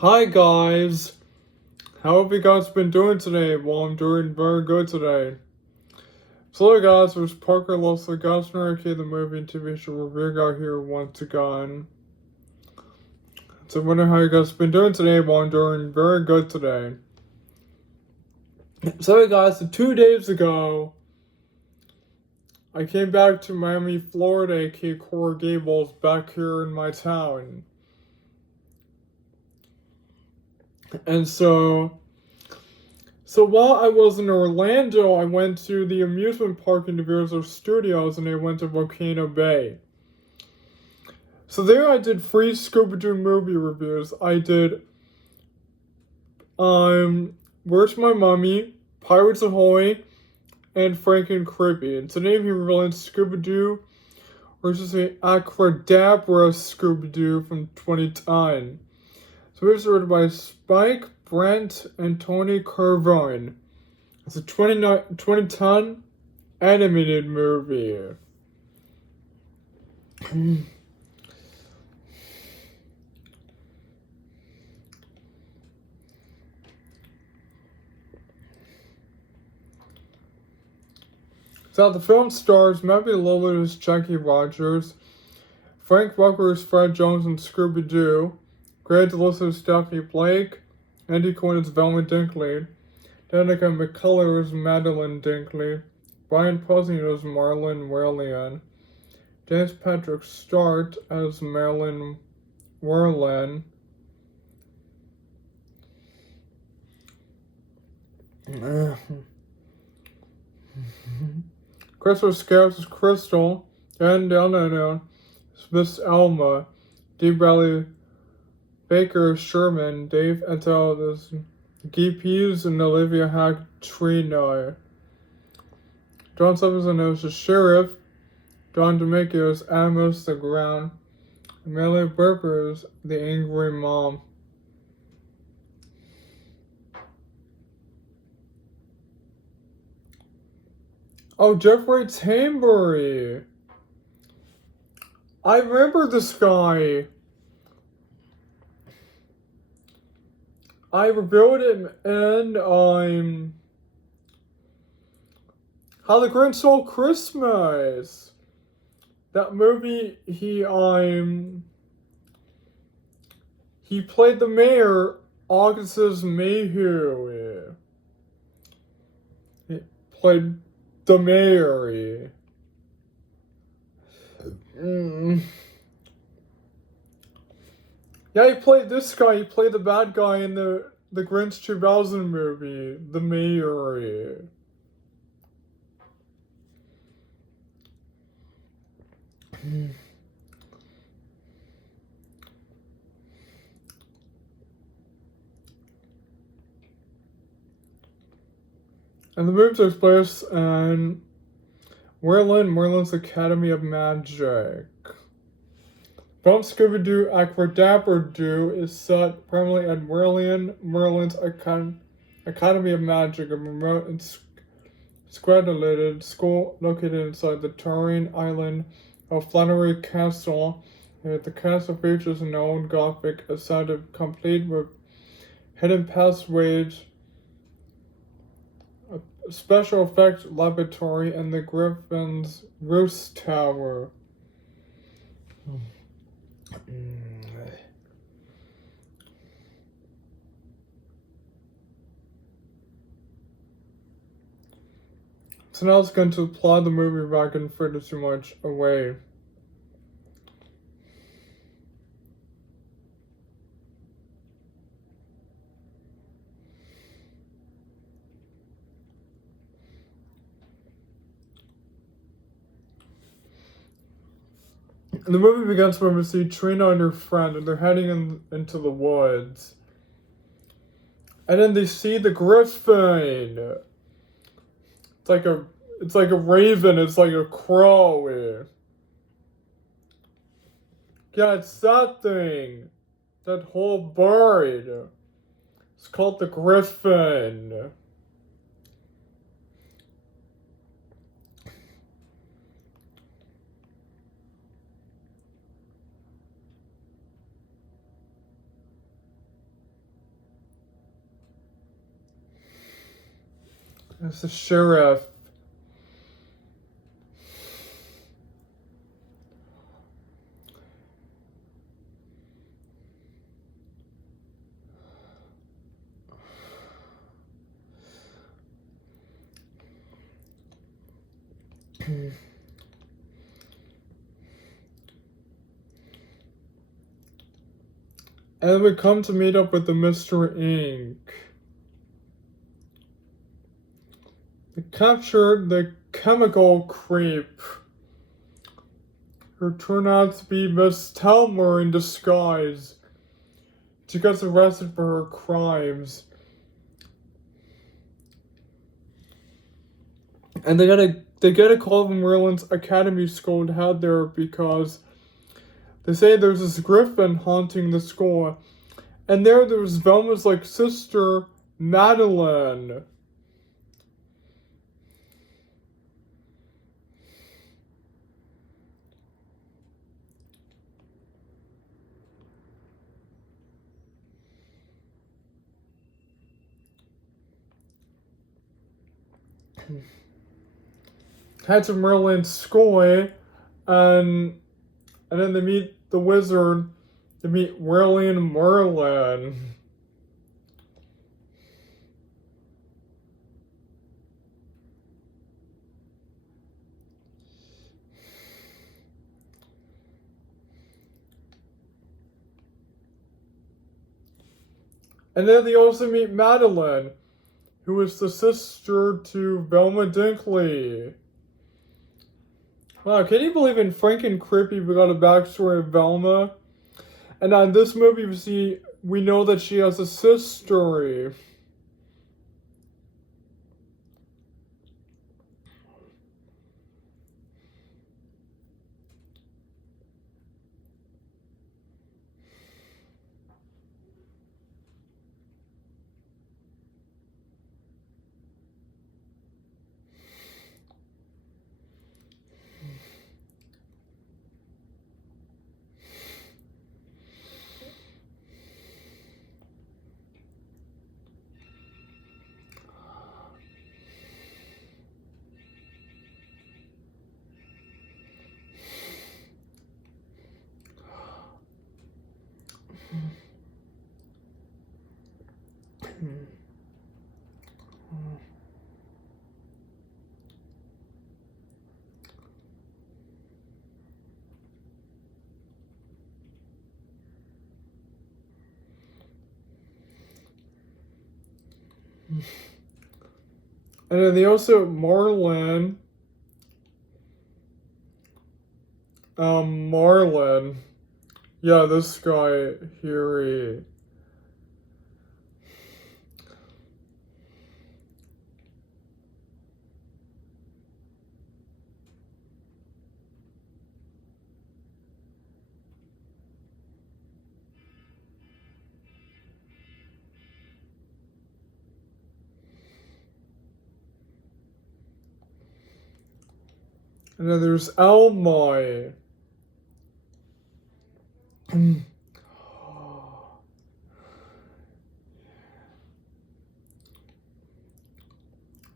Hi guys, how have you guys been doing today? Well, I'm doing very good today. So hey guys, it was Parker Leslie Gosner, aka the movie and TV show review guy here once again. So I wonder how you guys been doing today? Well, I'm doing very good today. So hey guys, 2 days ago, I came back to Miami, Florida, aka Coral Gables, back here in my town. And so while I was in Orlando, I went to the amusement park in Universal Studios and I went to Volcano Bay. So there I did free Scooby-Doo movie reviews. I did Where's My Mummy, Pirates Ahoy, and Frank and Crippy. And today we reviewing Scooby-Doo versus the Abracadabra Scooby-Doo from 2010. So it was written by Spike, Brent, and Tony Carvine. It's a 2010 animated movie. So the film stars Matthew Lillard as Jackie Rogers, Frank Welker as Fred Jones and Scooby-Doo, Greg DeLucia as Daphne Blake, Andy Cohen as Velma Dinkley, Danica McCullough as Madeline Dinkley, Brian Posey as Marlon Whalian, James Patrick Start as Marilyn Werlin, Christopher Scarves as Crystal, Dan Delano as Miss Alma, Dee Bradley Baker as Sherman, Dave Attell as Guy Pease, and Olivia Hack Trino. John Stevenson as the Sheriff, John DeMicchio as Amos the Ground, Amelia Berber as the Angry Mom. Oh, Jeffrey Tambori! I remember this guy. I reviewed him in How the Grinch Stole Christmas. That movie, he played the mayor, Augustus Mayhew. He played the mayor. Yeah, he played this guy. He played the bad guy in the Grinch 2000 movie, the mayor. And the movie takes place in Merlin's Academy of Magic. From Scooby-Doo, Abracadabra is set primarily at Merlin's Academy of Magic, a remote and secluded school located inside the Taurean island of Flannery Castle. The castle features an old Gothic aesthetic complete with hidden passageways, a special effects laboratory, and the Griffin's Roost Tower. So now it's going to plot the movie back and further too much away. The movie begins when we see Trina and her friend, and they're heading into the woods. And then they see the Griffin. It's like a raven. It's like a crow. Yeah, it's that thing. That whole bird. It's called the Griffin. as the sheriff. And then we come to meet up with the Mr. Inc. They captured the chemical creep, who turned out to be Miss Telmer in disguise. She gets arrested for her crimes. And they get a call from Merlin's academy school to head there because they say there's this griffin haunting the school. And there's Velma's sister, Madeline. Head to Merlin's school, and then they meet the wizard. They meet Whirly and Merlin. And then they also meet Madeline, who is the sister to Velma Dinkley. Wow, can you believe in Frank and Crippy we got a backstory of Velma? And in this movie we know that she has a sister. And then they also Marlin. Marlin. Yeah, this guy here. And then there's Elmai. And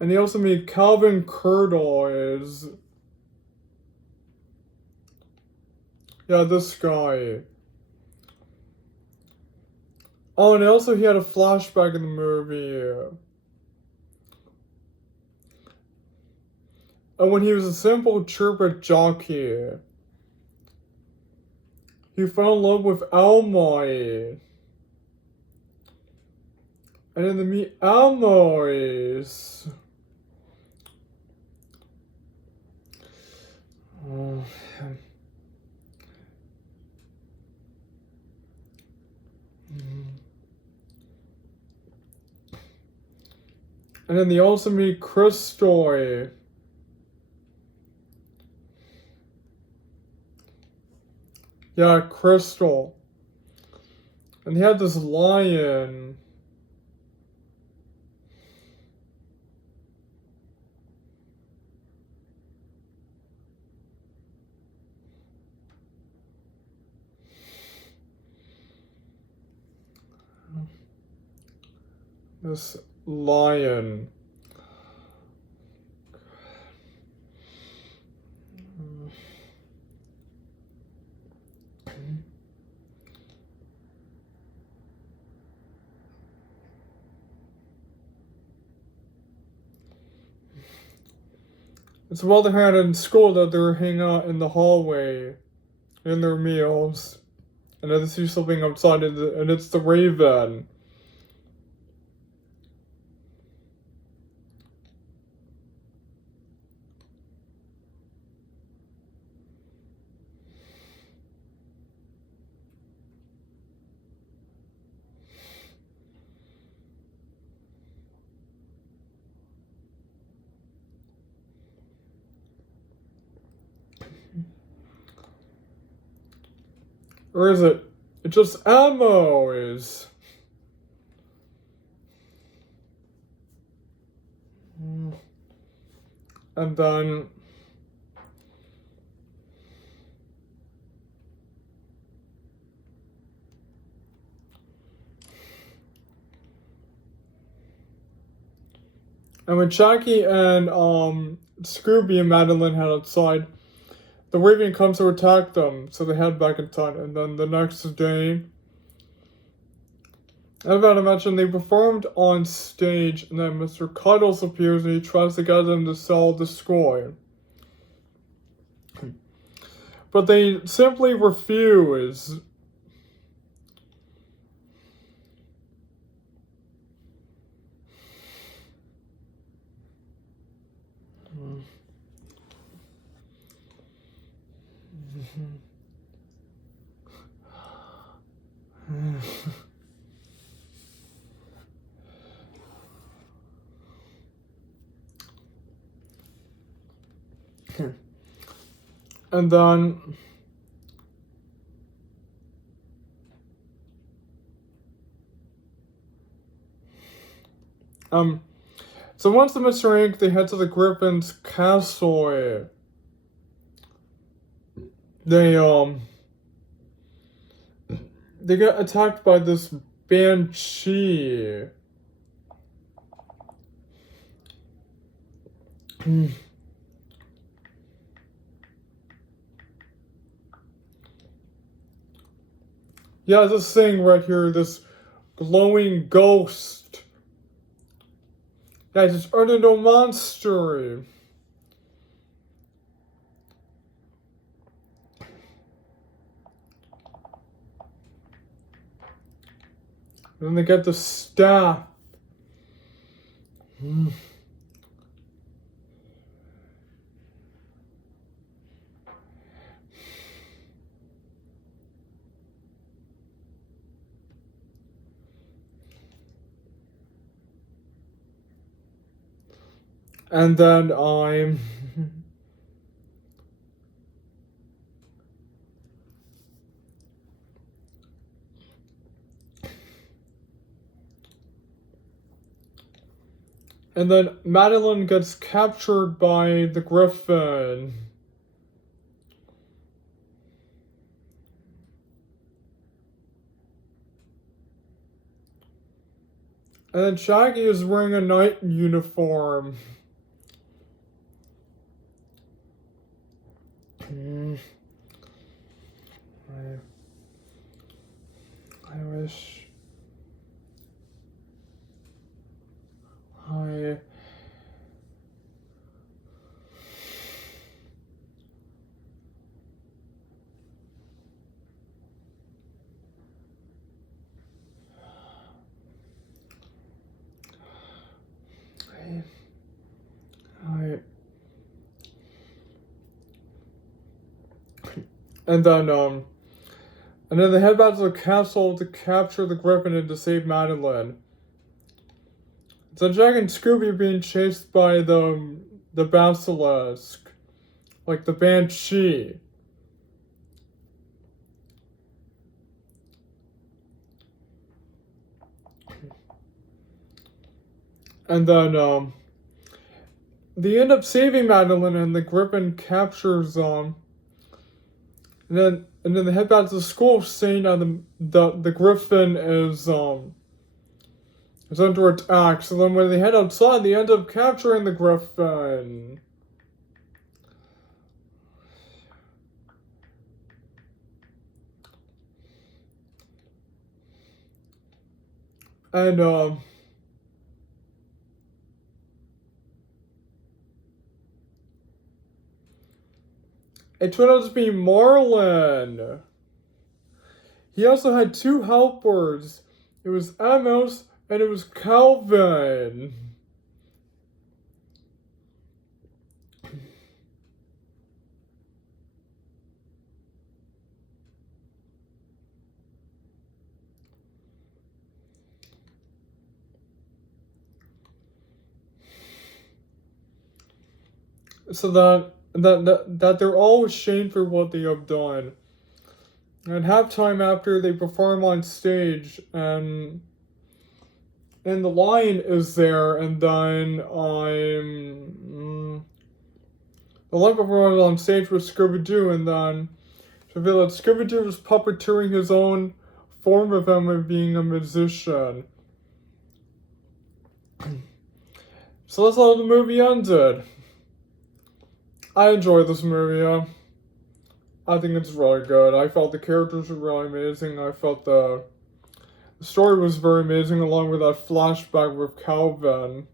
they also meet Calvin Curtis. Yeah, this guy. Oh, and also he had a flashback in the movie. And when he was a simple chirpet jockey, he fell in love with Elmai. And then they meet Elmois. Oh, and then they also meet Crystal. Yeah, Crystal. And he had this lion. This lion. It's while they had in school that they're hanging out in the hallway in their meals. And then they see something outside, and it's the Raven. Or is it? It's just ammo is. And then when Jackie and Scooby and Madeline head outside, the Raven comes to attack them, so they head back in town. And then the next day, as I mentioned, they performed on stage, and then Mr. Cuddles appears and he tries to get them to sell the score. But they simply refuse. And then so once the Mr. Ink, they head to the Griffin's castle. They get attacked by this banshee. Yeah, this thing right here, this glowing ghost. Yeah, it's just no monster. Then they get the staff. And then and then Madeline gets captured by the Griffin. And then Shaggy is wearing a knight uniform. I wish I and then they head back to the castle to capture the Griffin and to save Madeline. So Jack and Scooby are being chased by the basilisk, like the banshee. And then they end up saving Madeline, and the Griffin captures and then they head back to the school, saying that the Griffin is under attack. So then when they head outside, they end up capturing the Griffin. And It turned out to be Marlin. He also had two helpers. It was Amos and it was Calvin. So that they're all ashamed for what they have done. And halftime after they perform on stage and the lion is there, and then the lion performs on stage with Scooby-Doo, and then to feel that Scooby-Doo was puppeteering his own form of him of being a musician. So that's how the movie ended. I enjoyed this movie. I think it's really good. I felt the characters were really amazing. I felt the story was very amazing, along with that flashback with Calvin.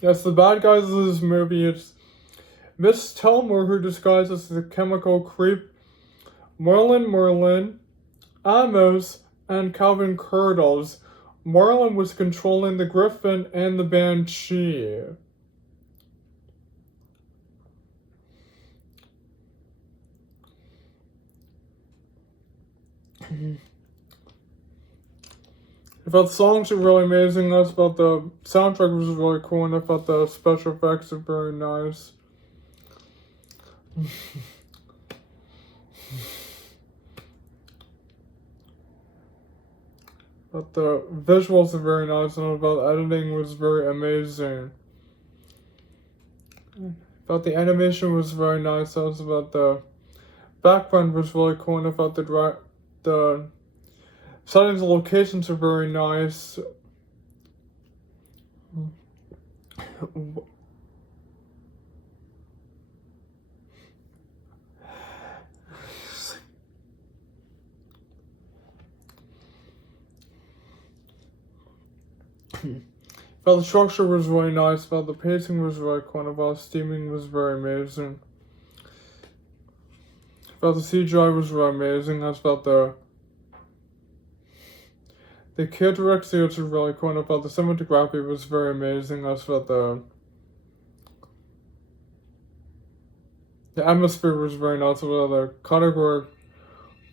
Yes, the bad guys of this movie, it's Miss Telmer, who disguises the chemical creep, Merlin, Amos, and Calvin Curdles. Merlin was controlling the Griffin and the Banshee. I thought the songs were really amazing. I thought the soundtrack was really cool, and I thought the special effects were very nice. But the visuals are very nice, and I thought the editing was very amazing. I thought the animation was very nice. I also thought the background was really cool, and I thought the settings and locations are very nice. But the structure was really nice, but the pacing was really cool, and the steaming was very amazing. But the CGI was really amazing. That's about the characteristics was really cool, and about the cinematography was very amazing. That's about the atmosphere was very nice. About the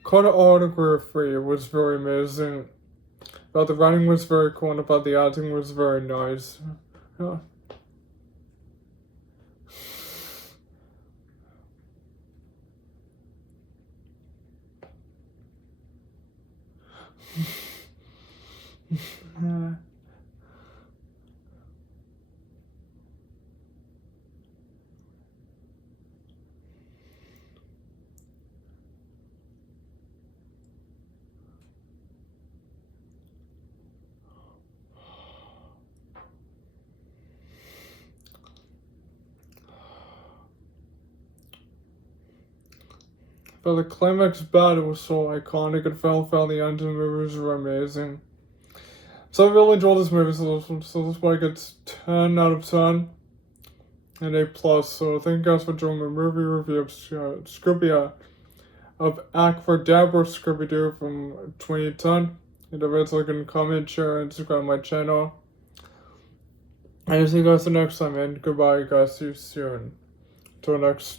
choreography was very amazing. About the writing was very cool, and about the acting was very nice. Yeah. But the climax battle was so iconic, and felt the end of the movies were amazing. So I really enjoyed this movie, so this one gets 10 out of 10 and A+. So thank you guys for joining my movie review of Scooby, of Abracadabra Scooby-Doo from 2010. And if it's like, comment, share, and subscribe to my channel. And I'll see you guys the next time, and goodbye, guys. See you soon. Till next